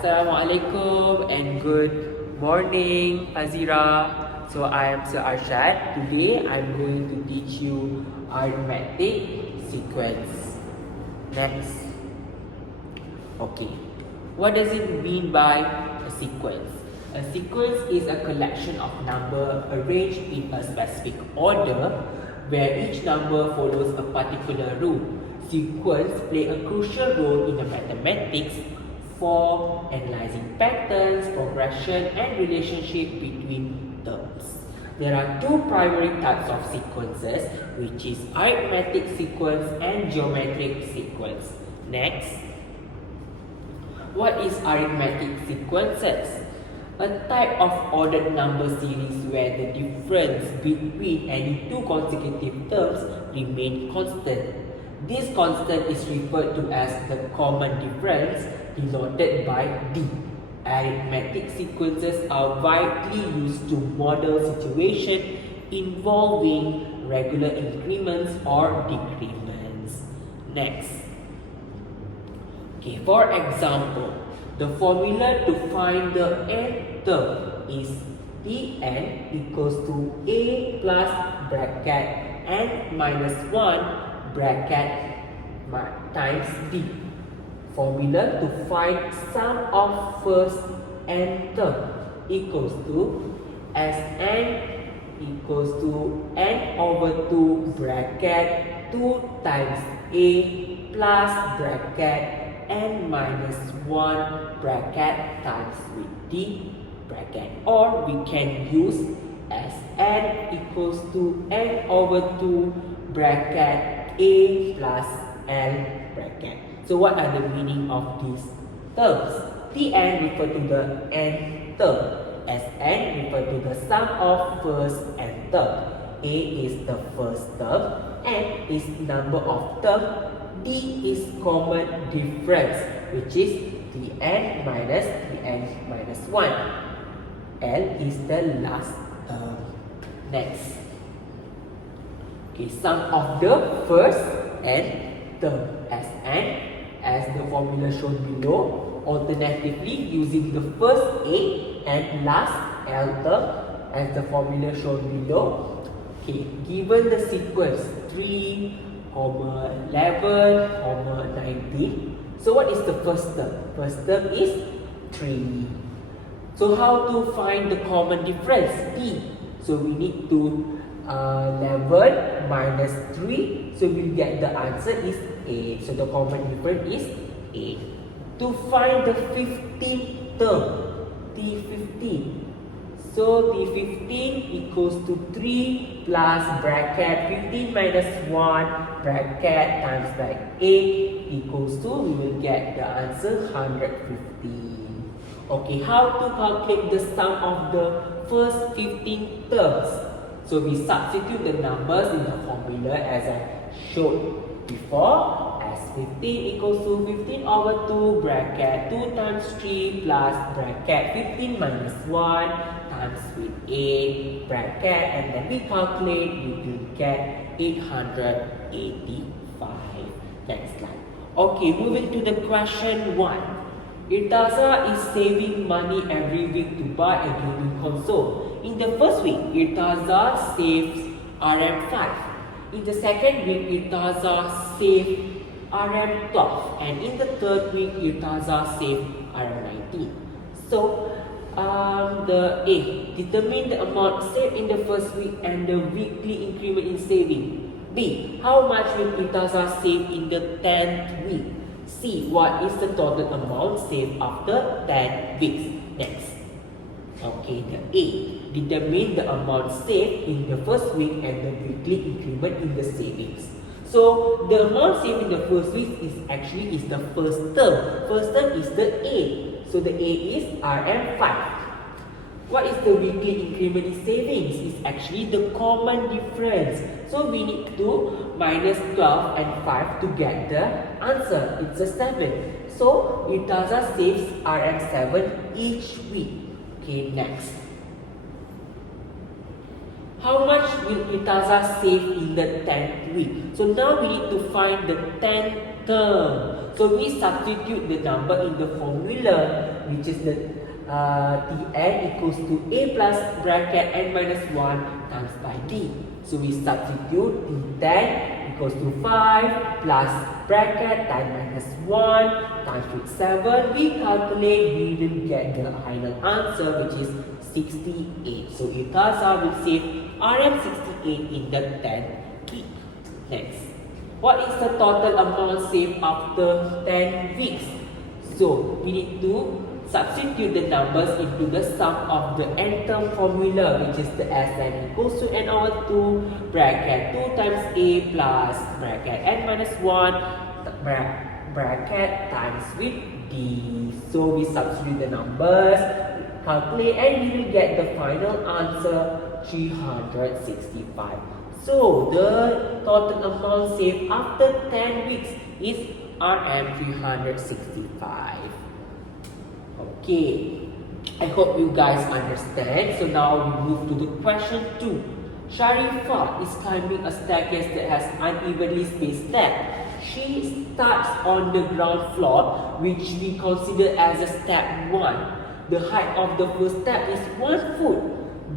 Assalamualaikum and good morning, Fazira. So I am Sir Arshad. Today I'm going to teach you arithmetic sequence. Next. Okay. What does it mean by a sequence? A sequence is a collection of numbers arranged in a specific order where each number follows a particular rule. Sequence play a crucial role in the mathematics for analyzing patterns, progression, and relationship between terms. There are two primary types of sequences, which is arithmetic sequence and geometric sequence. Next, what is arithmetic sequences? A type of ordered number series where the difference between any two consecutive terms remain constant. This constant is referred to as the common difference, denoted by D. Arithmetic sequences are widely used to model situations involving regular increments or decrements. Next. Okay, for example, the formula to find the nth term is Tn equals to A plus bracket n minus 1 bracket times D. Formula to find sum of first n term equals to Sn equals to n over 2 bracket 2 times A plus bracket n minus 1 bracket times with D bracket, or we can use Sn equals to n over 2 bracket A plus L bracket. So what are the meaning of these terms? Tn refer to the nth term. Sn refer to the sum of first n term. A is the first term. N is number of term. D is common difference, which is Tn minus Tn minus 1. L is the last term. Next. Okay, sum of the first n term, Sn, as the formula shown below. Alternatively, using the first A and last L term as the formula shown below. Okay, given the sequence 3, 11, 19. So what is the first term? First term is 3. So how to find the common difference? D. So we need to 11 minus 3, so we'll get the answer is 8. So the common difference is 8. To find the 15th term, T15. So T15 equals to 3 plus bracket 15 minus 1 bracket times by 8 equals to, we will get the answer 115. Okay, how to calculate the sum of the first 15 terms? So we substitute the numbers in the formula as I showed before, as 15 equals to 15 over 2 bracket 2 times 3 plus bracket 15 minus 1 times with 8 bracket, and then we calculate, we will get 885. Next slide. Okay, moving to the question 1. Irtaza is saving money every week to buy a gaming console. In the first week, Irtaza saves RM5. In the second week, Irtaza saves RM12. And in the third week, Irtaza saves RM19. So, the A, determine the amount saved in the first week and the weekly increment in saving. B, how much will Irtaza save in the 10th week? C, what is the total amount saved after 10 weeks? Next. Okay, the A, determine the amount saved in the first week and the weekly increment in the savings. So, the amount saved in the first week is actually the first term. First term is the A. So, the A is RM5. What is the weekly increment in savings? Is actually the common difference. So we need to minus 12 and 5 to get the answer. It's a 7. So Irtaza saves RM7 each week. Okay, next. How much will Irtaza save in the 10th week? So now we need to find the 10th term. So we substitute the number in the formula which is the Tn equals to a plus bracket n minus 1 times by d. So we substitute T10 equals to 5 plus bracket 10 minus 1 times with 7. We calculate, we will get the final answer, which is 68. So it turns out we save RM68 in the 10th week. Next, what is the total amount saved after 10 weeks? So we need to substitute the numbers into the sum of the n term formula, which is the Sn equals to n over 2 bracket 2 times a plus bracket n minus 1 bracket times with d. So we substitute the numbers, calculate, and we will get the final answer 365. So the total amount saved after 10 weeks is Rm 365. Okay, I hope you guys understand. So now we move to the question 2. Sharifah is climbing a staircase that has unevenly spaced steps. She starts on the ground floor, which we consider as a step 1. The height of the first step is 1 foot.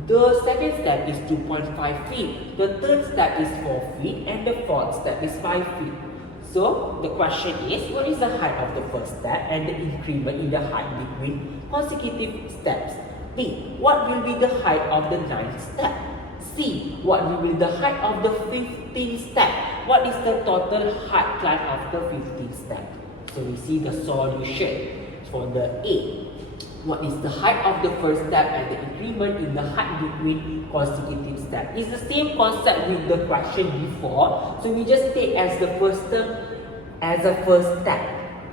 The second step is 2.5 feet. The third step is 4 feet. And the fourth step is 5 feet. So the question is, what is the height of the first step and the increment in the height between consecutive steps? B. What will be the height of the 9th step? C. What will be the height of the 15th step? What is the total height climb after 15th step? So we see the solution for the A. What is the height of the first step and the increment in the height between consecutive steps? It's the same concept with the question before. So we just take as the first term as a first step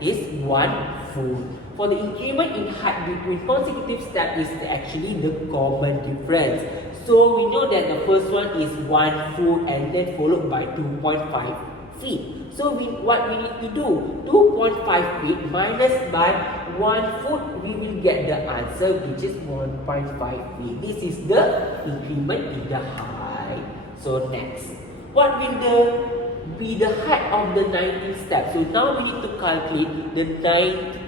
is 1 foot. For the increment in height between consecutive steps is actually the common difference. So we know that the first one is 1 foot and then followed by 2.5 feet. So what we need to do, 2.5 feet minus by 1 foot, we will get the answer, which is 1.5 feet. This is the increment in the height. So next, what will be the height of the 19th step? So now we need to calculate the 9th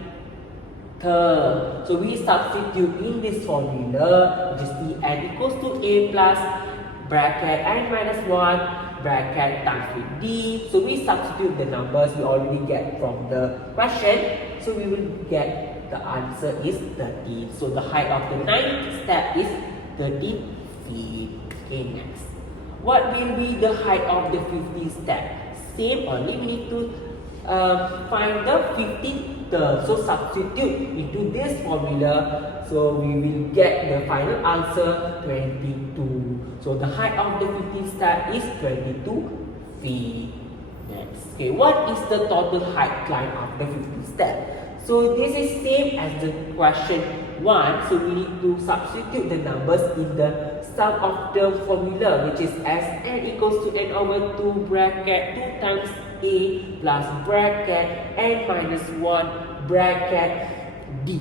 term. So we substitute in this formula, which is Tn equals to a plus bracket n minus 1 bracket times with d. So we substitute the numbers we already get from the question. So we will get the answer is 13. So the height of the 9th step is 13 feet. Okay, next. What will be the height of the 15th step? Same, only we need to find the 15th term. So substitute into this formula. So we will get the final answer 22. So the height of the 15th step is 22 feet. Next. Okay, what is the total height climb after 15th step? So this is same as the question 1. So we need to substitute the numbers in the sum of term formula, which is Sn equals to n over 2 bracket 2 times a plus bracket n minus 1 bracket d.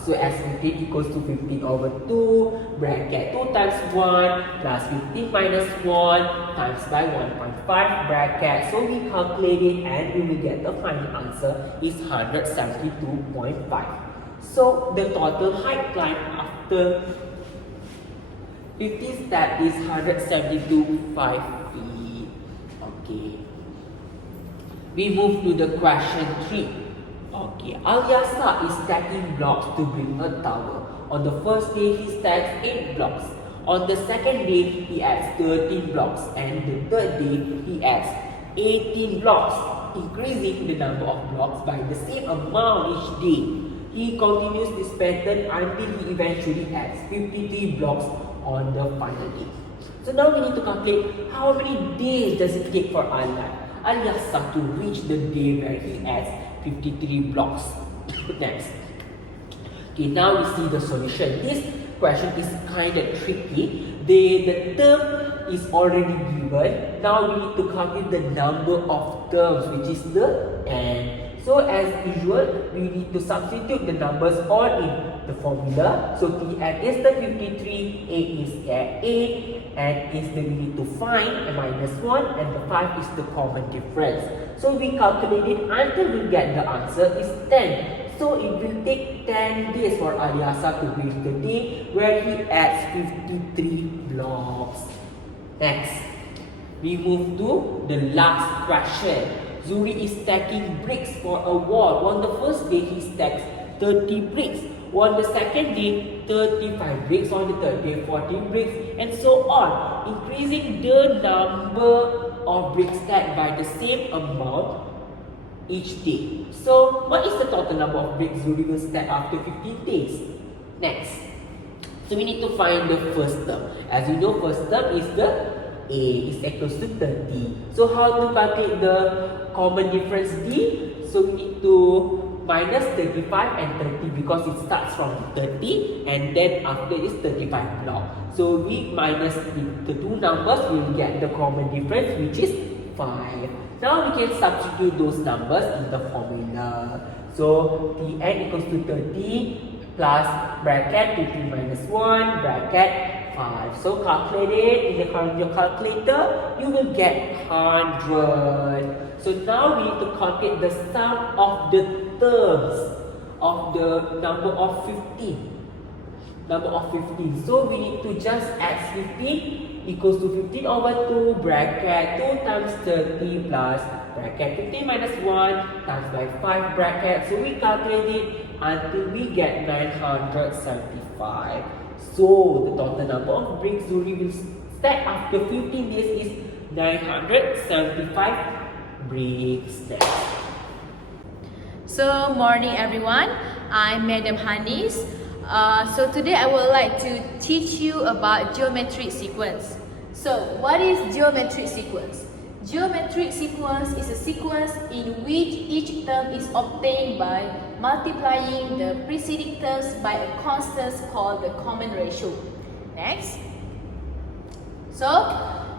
So S15 equals to 15 over 2 bracket 2 times 1 plus 15 minus 1 times by 1.5 bracket. So we calculate it and we will get the final answer is 172.5. So the total height climb after 15th step is 172.5 feet. Okay. We move to the question 3. Okay, Al-Yasa is stacking blocks to build a tower. On the first day, he stacks 8 blocks. On the second day, he adds 13 blocks. And the third day, he adds 18 blocks, increasing the number of blocks by the same amount each day. He continues this pattern until he eventually adds 53 blocks on the final day. So now we need to calculate how many days does it take for Al-Yasa to reach the day where he adds 53 blocks. Next. Okay, now we see the solution. This question is kind of tricky. The term is already given. Now we need to calculate the number of terms, which is the n. So as usual, we need to substitute the numbers all in the formula. So Tn is the 53, A is 8, and is the we need to find a minus 1, and the 5 is the common difference. So we calculate it until we get the answer is 10. so it will take 10 days for Alyasa to reach the day where he adds 53 blocks. Next, we move to the last question. Zuri is stacking bricks for a wall. On the first day, he stacks 30 bricks. On the second day, 35 bricks. On the third day, 40 bricks, and so on, increasing the number of bricks stacked by the same amount each day. So, what is the total number of bricks Zuri will stack after 15 days? Next, so we need to find the first term. As you know, first term is the A is equals to 30. So, how to calculate the common difference D? So, we need to minus 35 and 30 because it starts from 30 and then after is 35 block. So, we minus the two numbers, we will get the common difference, which is 5. Now we can substitute those numbers in the formula. So Tn equals to 30 plus bracket 30 minus 1 bracket 5. So calculate it in your calculator, you will get 100. So now we need to calculate the sum of the terms of the number of 15. So we need to just add 15 equals to 15 over 2 bracket 2 times 30 plus bracket 15 minus 1 times by 5 bracket. So we calculate it until we get 975. So the total number of bricks Zuri will stack after 15 days is 975 bricks. So morning everyone, I'm Madam Hanis. So today I would like to teach you about geometric sequence. So what is geometric sequence? Geometric sequence is a sequence in which each term is obtained by multiplying the preceding terms by a constant called the common ratio. Next. So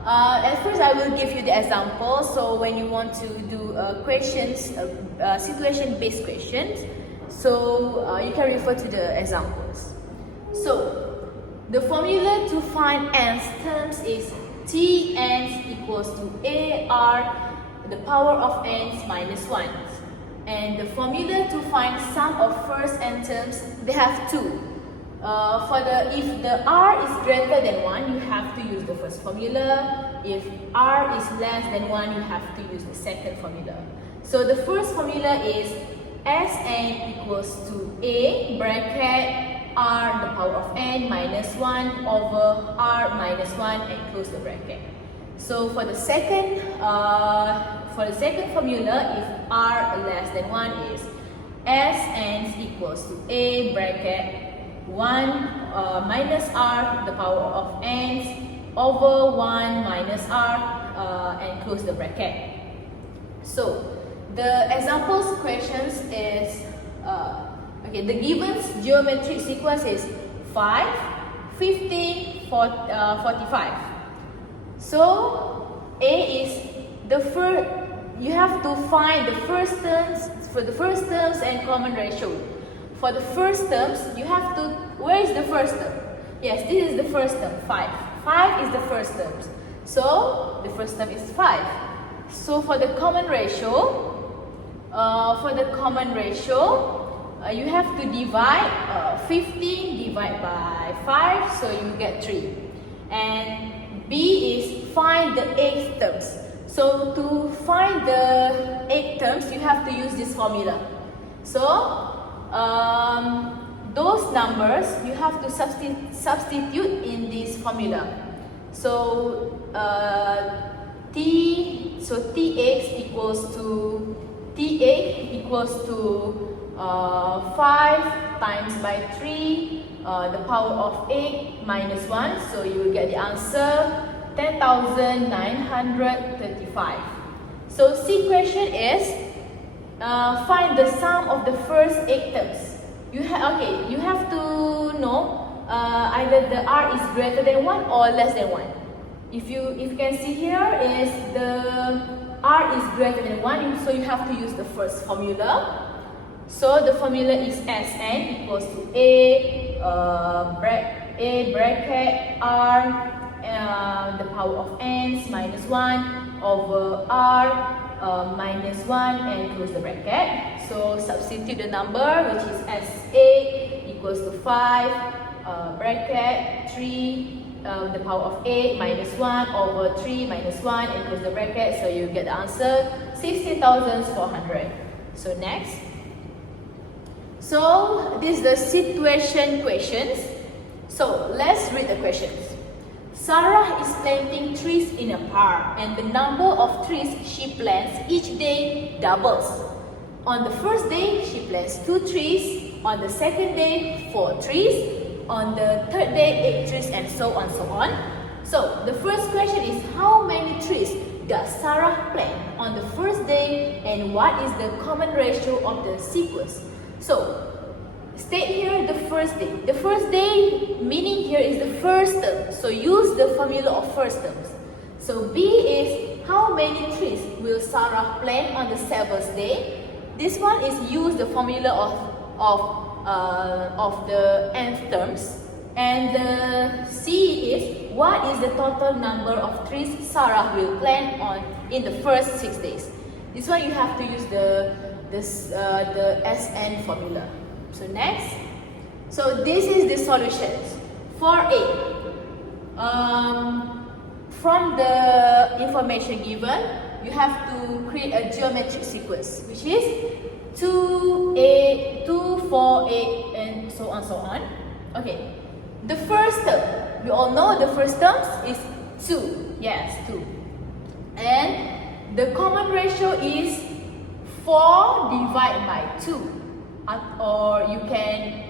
at first I will give you the example. So when you want to do questions, situation-based questions, so you can refer to the examples. So the formula to find nth terms is Tn equals to AR the power of n minus 1. And the formula to find sum of first n terms, they have two. If the r is greater than 1, you have to use the first formula. If r is less than 1, you have to use the second formula. So the first formula is Sn equals to A bracket r the power of n minus 1 over r minus 1 and close the bracket. So for the second formula, if r less than 1 is Sn equals to A bracket 1 minus r the power of n over 1 minus r and close the bracket. So the examples questions is the given geometric sequence is 5, 15, 45. So A is the first. You have to find the first terms and common ratio. For the first terms, you have to. Where is the first term? Yes, this is the first term. 5. 5 is the first term. So the first term is 5. So for the common ratio. You have to divide 15 divided by 5, so you get 3. And B is find the 8 terms. So to find the 8 terms, you have to use this formula. So those numbers you have to substitute in this formula. So Tx equals to 5 times by 3 the power of 8 minus 1, so you will get the answer 10,935. So C question is find the sum of the first 8 terms. You have to know either the r is greater than 1 or less than 1. If you can see here is the r is greater than 1, so you have to use the first formula. So the formula is Sn equals to A bracket r the power of n minus 1 over r minus 1 and close the bracket. So substitute the number, which is S8 equals to 5 bracket 3 the power of 8 minus 1 over 3 minus 1 and close the bracket. So you get the answer 16,400. So next. So this is the situation questions. So let's read the questions. Sarah is planting trees in a park and the number of trees she plants each day doubles. On the first day, she plants 2 trees. On the second day, 4 trees. On the third day, 8 trees, and so on, so on. So the first question is, how many trees does Sarah plant on the first day, and what is the common ratio of the sequence? So state here the first day. The first day meaning here is the first term. So use the formula of first terms. So B is, how many trees will Sarah plant on the 7th day? This one is use the formula of the nth terms. And the C is, what is the total number of trees Sarah will plant in the first 6 days? This one you have to use the SN formula. So next. So this is the solutions. For A, from the information given, you have to create a geometric sequence, which is 2, 8, 2, 4, 8, and so on, so on. Okay. The first term, we all know the first term is 2. Yes, 2. And the common ratio is 4 divided by 2. Or you can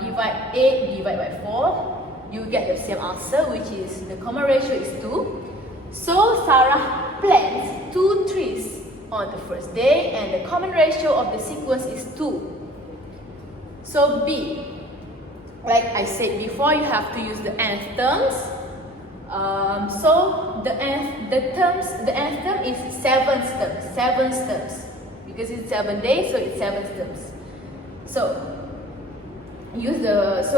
divide 8 divided by 4. You get the same answer, which is the common ratio is 2. So Sarah plants 2 trees on the first day, and the common ratio of the sequence is 2. So B, like I said before, you have to use the nth terms. So the nth term is 7th terms, because it's 7 days, so it's 7 terms. So use this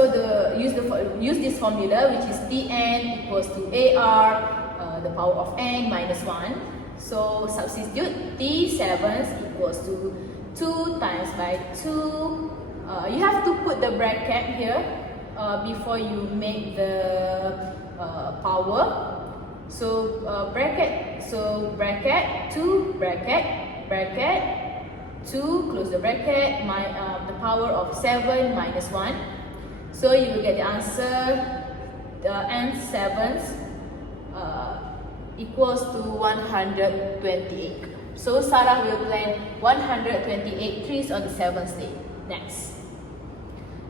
formula, which is Tn equals to Ar, the power of n minus 1. So substitute T7 equals to 2 times by 2. You have to put the bracket here before you make the power. So bracket 2 bracket 2, close the bracket, the power of 7 minus 1. So you will get the answer, the n7 equals to 128. So Sarah will plant 128 trees on the 7th day. Next.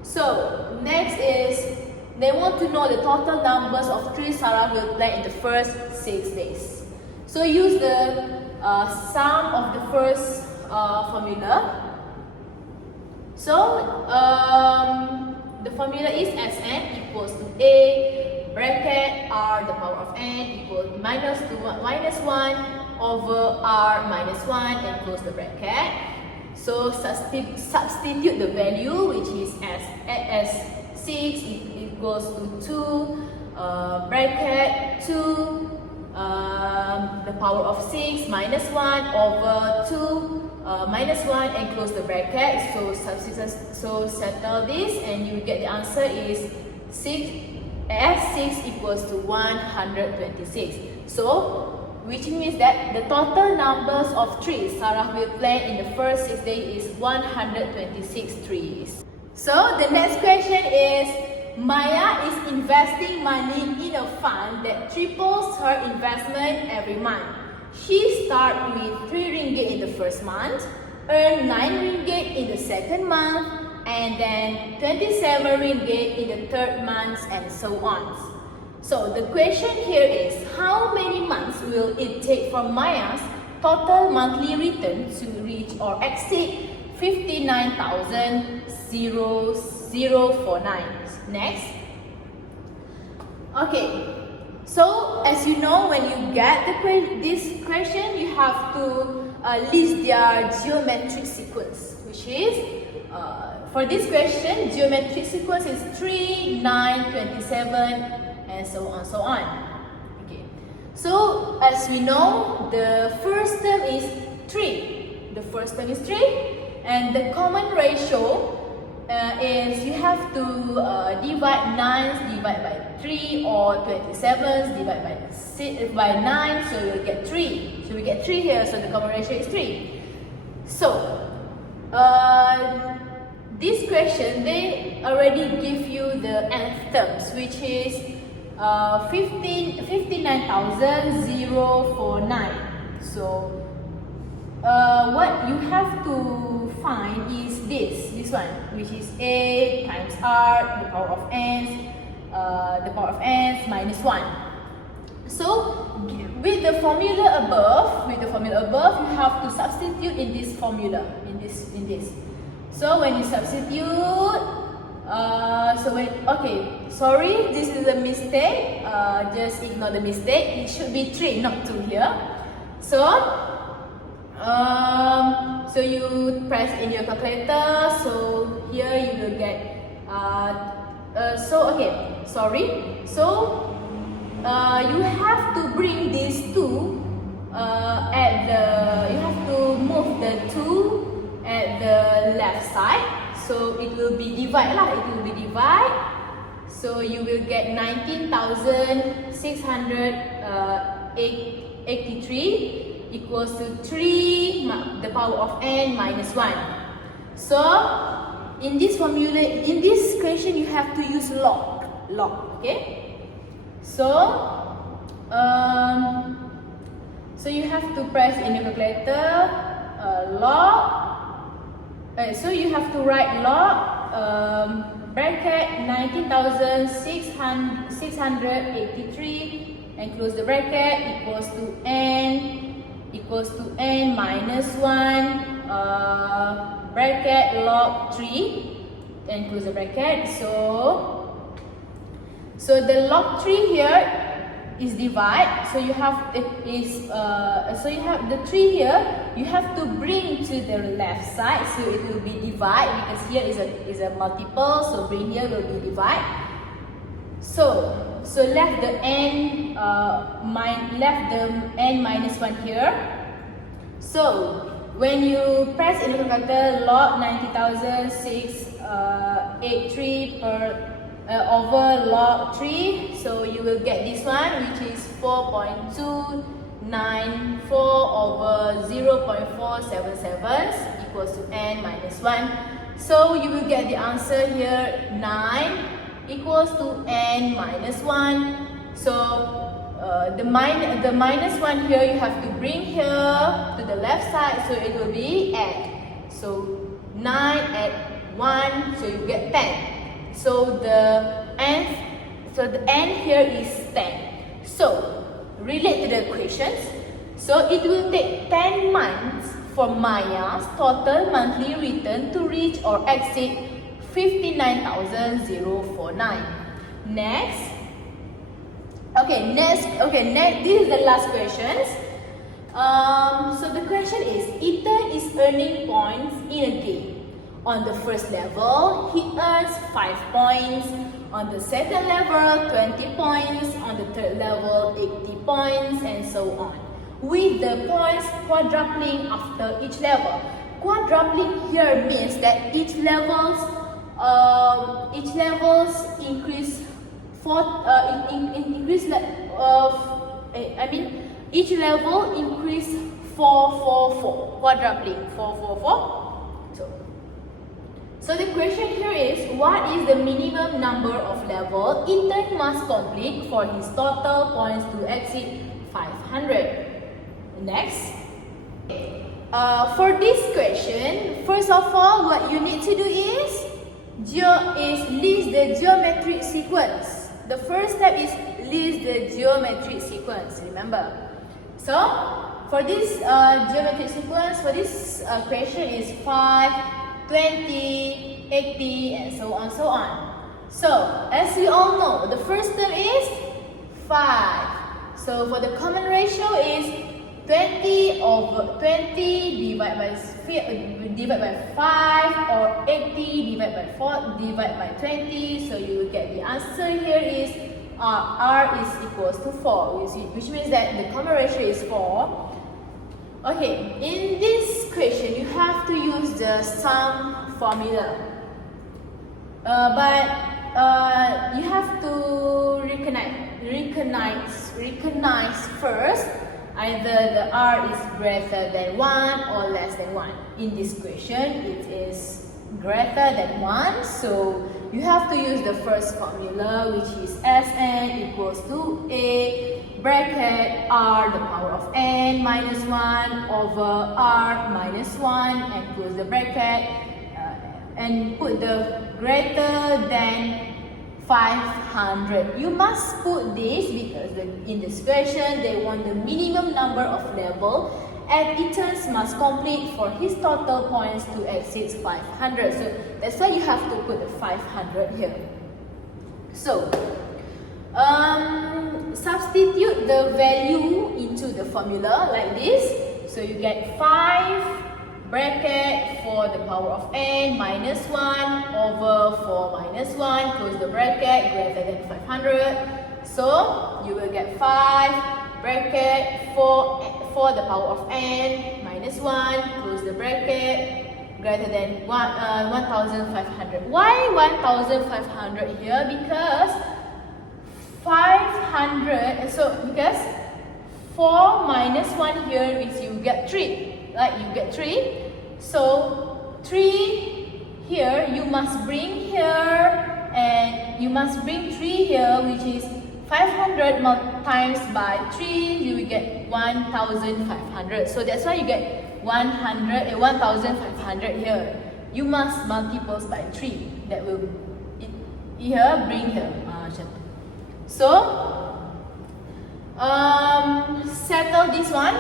So next is, they want to know the total numbers of trees Sarah will plant in the first 6 days. So use the sum of the first formula. So the formula is Sn equals to A bracket R the power of n equals minus 1 over R minus 1 and close the bracket. So substitute the value, which is as 6 equals to 2 bracket 2 the power of 6 minus 1 over 2 minus 1 and close the bracket. So settle this and you get the answer is 6 equals to 126. So which means that the total numbers of trees Sarah will plant in the first 6 days is 126 trees. So the next question is, Maya is investing money in a fund that triples her investment every month. She starts with 3 ringgit in the first month, earn 9 ringgit in the second month, and then 27 ringgit in the third month, and so on. So the question here is, how many months will it take for Maya's total monthly return to reach or exceed 59,049? Next. Okay. So as you know, when you get this question, you have to list their geometric sequence, which is for this question, geometric sequence is 3, 9, 27, and so on, so on. Okay. So as we know, the first term is 3. The first term is 3. And the common ratio is you have to divide 9s divide by 3 or 27s divide by 9, so you'll get 3. So we get 3 here, so the common ratio is 3. So this question, they already give you the nth terms, which is 59,049. So what you have to find is this one, which is a times r, the power of n minus 1. So with the formula above, you have to substitute in this formula, in this. So when you substitute, sorry, this is a mistake. Just ignore the mistake. It should be 3, not 2 here. So you press in your calculator. So here you will get. You have to bring these two you have to move the 2 at the left side, so it will be divide lah. It will be divide. So you will get 19,683 equals to 3 the power of n minus 1. So in this formula, in this question, you have to use log. Okay. So you have to press in your calculator log. So you have to write log bracket 19,683 and close the bracket equals to n minus 1 bracket log 3 and close the bracket. So the log 3 here is divide. So you have the 3 here. You have to bring to the left side, so it will be divide because here is a multiple. So bring here will be divide. So left the n minus 1 here. So when you press in the calculator log 90,683 over log 3, so you will get this one, which is 4.294 over 0.477 equals to n minus 1. So you will get the answer here, 9 equals to n minus 1. So the minus 1 here you have to bring here to the left side, so it will be add. So 9 add 1, so you get 10. So the n here is 10. So relate to the equations. So it will take 10 months for Maya's total monthly return to reach or exceed 59,049. Next. This is the last questions. So the question is, Ethan is earning points in a game. On the first level, he earns 5 points. On the second level, 20 points. On the third level, 80 points, and so on. With the points quadrupling after each level. Quadrupling here means that each levels increase each level increase 444. Quadrupling 444. So the question here is, what is the minimum number of level Ethan must complete for his total points to exceed 500? Next. For this question, first of all, what you need to do is list the geometric sequence. The first step is list the geometric sequence, remember. So, for this geometric sequence, for this question is 5, 20, 80, and so on, so on. So, as we all know, the first term is 5. So, for the common ratio is 20 over 20 divided by 5, or 80 divided by 20. So, you will get the answer here is R is equals to 4, which means that the common ratio is 4. Okay, in this question, you have to use the sum formula. But you have to recognize first either the r is greater than 1 or less than 1. In this question, it is greater than 1, so you have to use the first formula, which is Sn equals to a bracket r the power of n minus 1 over r minus 1 and close the bracket and put the greater than 500. You must put this because in this question they want the minimum number of level and Ethan must complete for his total points to exceed 500. So that's why you have to put the 500 here. So substitute the value into the formula like this. So you get 5 bracket for the power of n minus 1 over 4 minus 1, close the bracket, greater than 500. So you will get 5 bracket for the power of n minus 1, close the bracket, greater than 1500. Why 1500 here? Because 500, so because 4 minus 1 here is you get 3, right? You get 3. So 3 here you must bring here and you must bring 3 here, which is 500 times by 3, you will get 1500. So that's why you get 1500 here. You must multiples by 3. That will here bring here. So settle this one.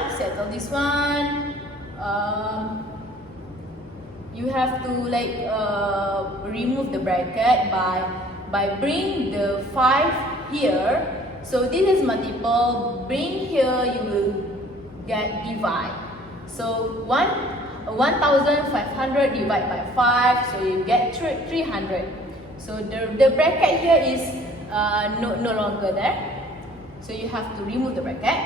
You have to remove the bracket by bring the 5 here. So this is multiple. Bring here, you will get divide. So 1500 divided by 5, so you get 300. So the bracket here is no longer there. So you have to remove the bracket.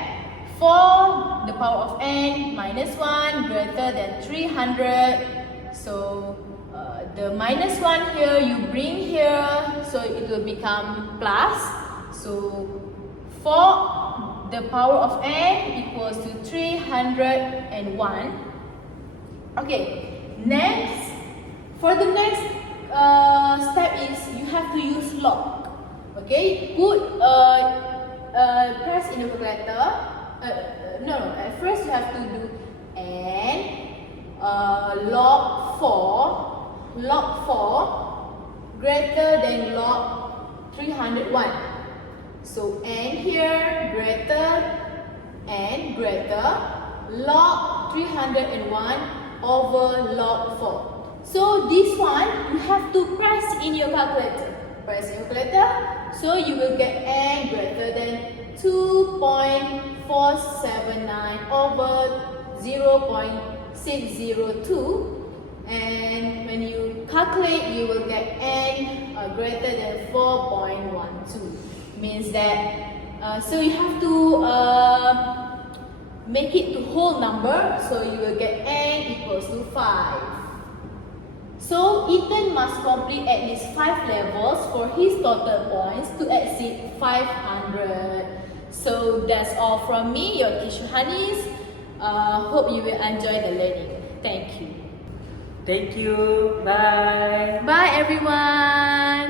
For the power of n minus 1 greater than 300. So the minus 1 here you bring here, so it will become plus. So for the power of n equals to 301. Okay, next, for the next step is you have to use log. Okay, put press in the calculator. At first you have to do n log 4 greater than log 301. So n here greater log 301 over log 4. So this one you have to press in your calculator. So you will get n greater than 2.479 over 0.602. And when you calculate, you will get n greater than 4.12. Means that so you have to make it to whole number. So you will get n equals to 5. So Ethan must complete at least 5 levels for his total points to exceed 500. So that's all from me, your teacher Hanis. Hope you will enjoy the learning. Thank you. Thank you. Bye. Bye everyone.